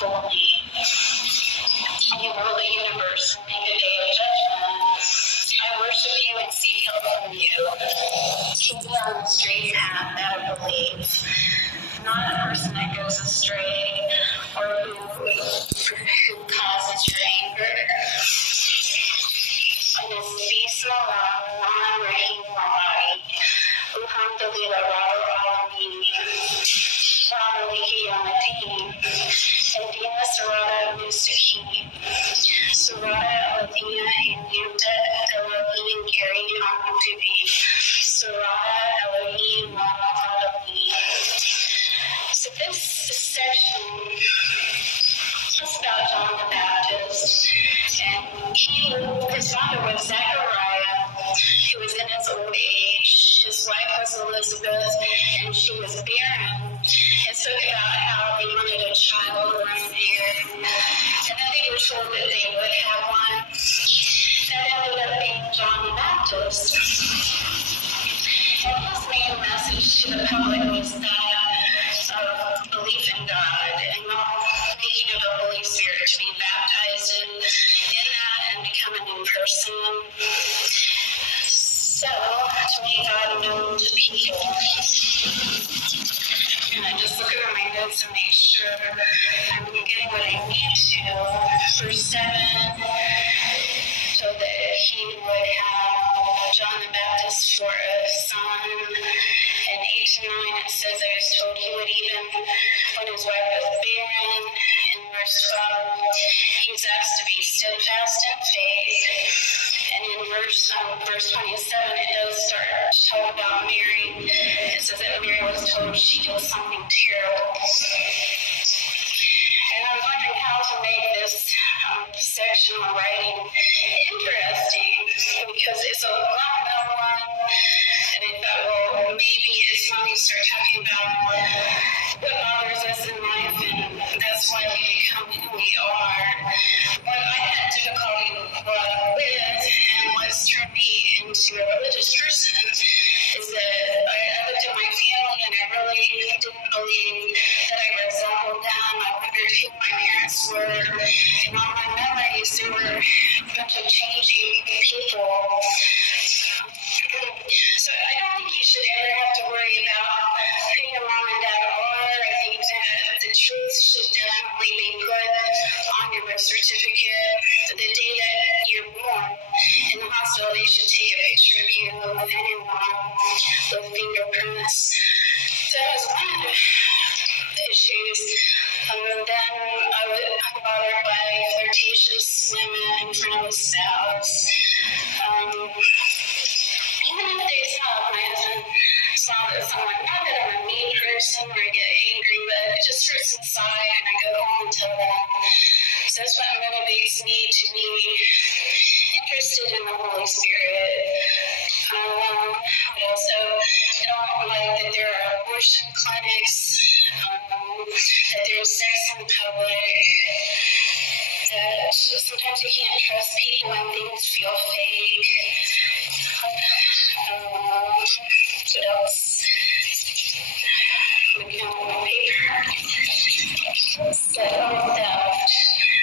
holy. You rule the universe and make a day of judgment. I worship you and seek help from you. Keep me on the straight path that I believe. Not a person that goes astray or who causes your anger. Nasbi Bismillahirrahmanirrahim. Alhamdulillah Rabbil Alameen. Maliki Yawmiddin. Ihdina Sirata al-Mustaqim. Surata al-Ladina An'amta Alaihim Ghayril Maghdubi Surata Alaihim Waladdallin. So this section is about John the Baptist, and his father was Zechariah, who was in his old age. His wife was Elizabeth, and she was barren. And so about how they wanted a child around here, and then they were told that they would have one. That ended up being John the Baptist. And his main message to the public was that of belief in God and making of the Holy Spirit, to be baptized in that and become a new person. So, to make God known to people. And I just look at my notes and make sure I'm getting what I need to. Verse 7, so that he would have John the Baptist for a son. And 8 to 9, it says, I was told he would even, when his wife was barren. In verse 12, he was asked to be steadfast in faith. And in verse 27, it does start to talk about Mary. It says that Mary was told she did something terrible. And I was wondering how to make this section of writing interesting, because it's a long one. And I thought, well, maybe it's when we start talking about what bothers us in life, and that's why we become who we are. What I had difficulty with, and what's turned me into a religious person, is that I looked at my family and I really didn't believe that I resembled them. I wondered who my parents were, and all my memories, there were a bunch of changing people. So I don't think you should ever have to worry about who your mom and dad are. I think that the truth should definitely be put on your birth certificate. The day that you're born in the hospital, they should take a picture of you and your mom with fingerprints. So that was one of the issues. Then I was bothered by flirtatious women in front of a spouse. Even if they my husband saw that someone, not that I'm a mean person or I get angry, but it just hurts inside, and I go home and tell them. So that's what motivates me to be interested in the Holy Spirit. Also, I don't like that there are abortion clinics, that there's sex in public, that sometimes you can't trust people when things feel fake. What else? Maybe on my paper. Theft.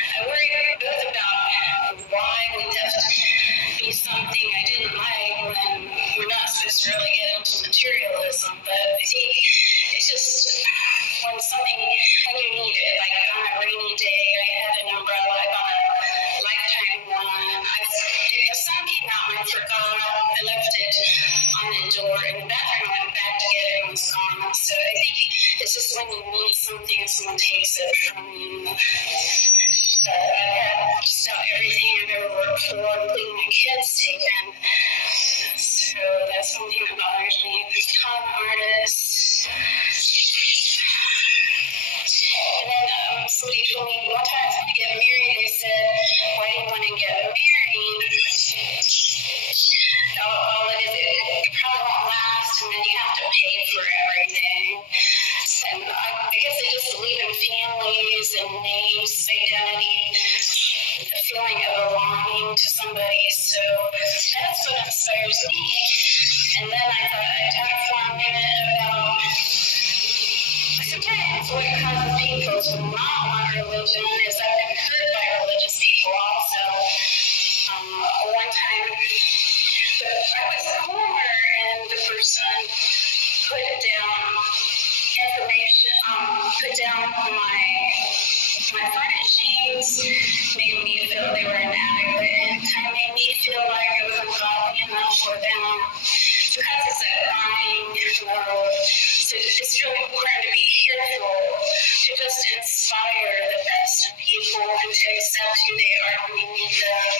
I worry both about why would theft be something I didn't like when we're not supposed to really get into materialism, but I think it's just when you need it, like on a rainy day, I had an umbrella, I bought a lifetime one. The sun came out and I forgot, I left it on the door in the bathroom, I went back to get it and it was gone. So I think it's just when you need something, someone takes it from you. I've had just about everything I've ever worked for, including my kids, taken. So that's something that bothers me. Con artists. And then somebody told me one time I was going to get married. They said, why do you want to get married? All it is, it probably won't last, and then you have to pay for everything. And I guess they just believe in families and names, identity, the feeling of belonging to somebody. So that's what inspires me. And then I thought I'd talk for a minute about sometimes what causes people people to mock my religion is I've been hurt by religious people also. One time, I was somewhere and the person put down information, put down my furnishings, made me feel they were inadequate, and kind of made me feel like it wasn't godly enough for them. Because it's a dying world, so it's really important to be careful to just inspire the best in people and to accept who they are when you meet them.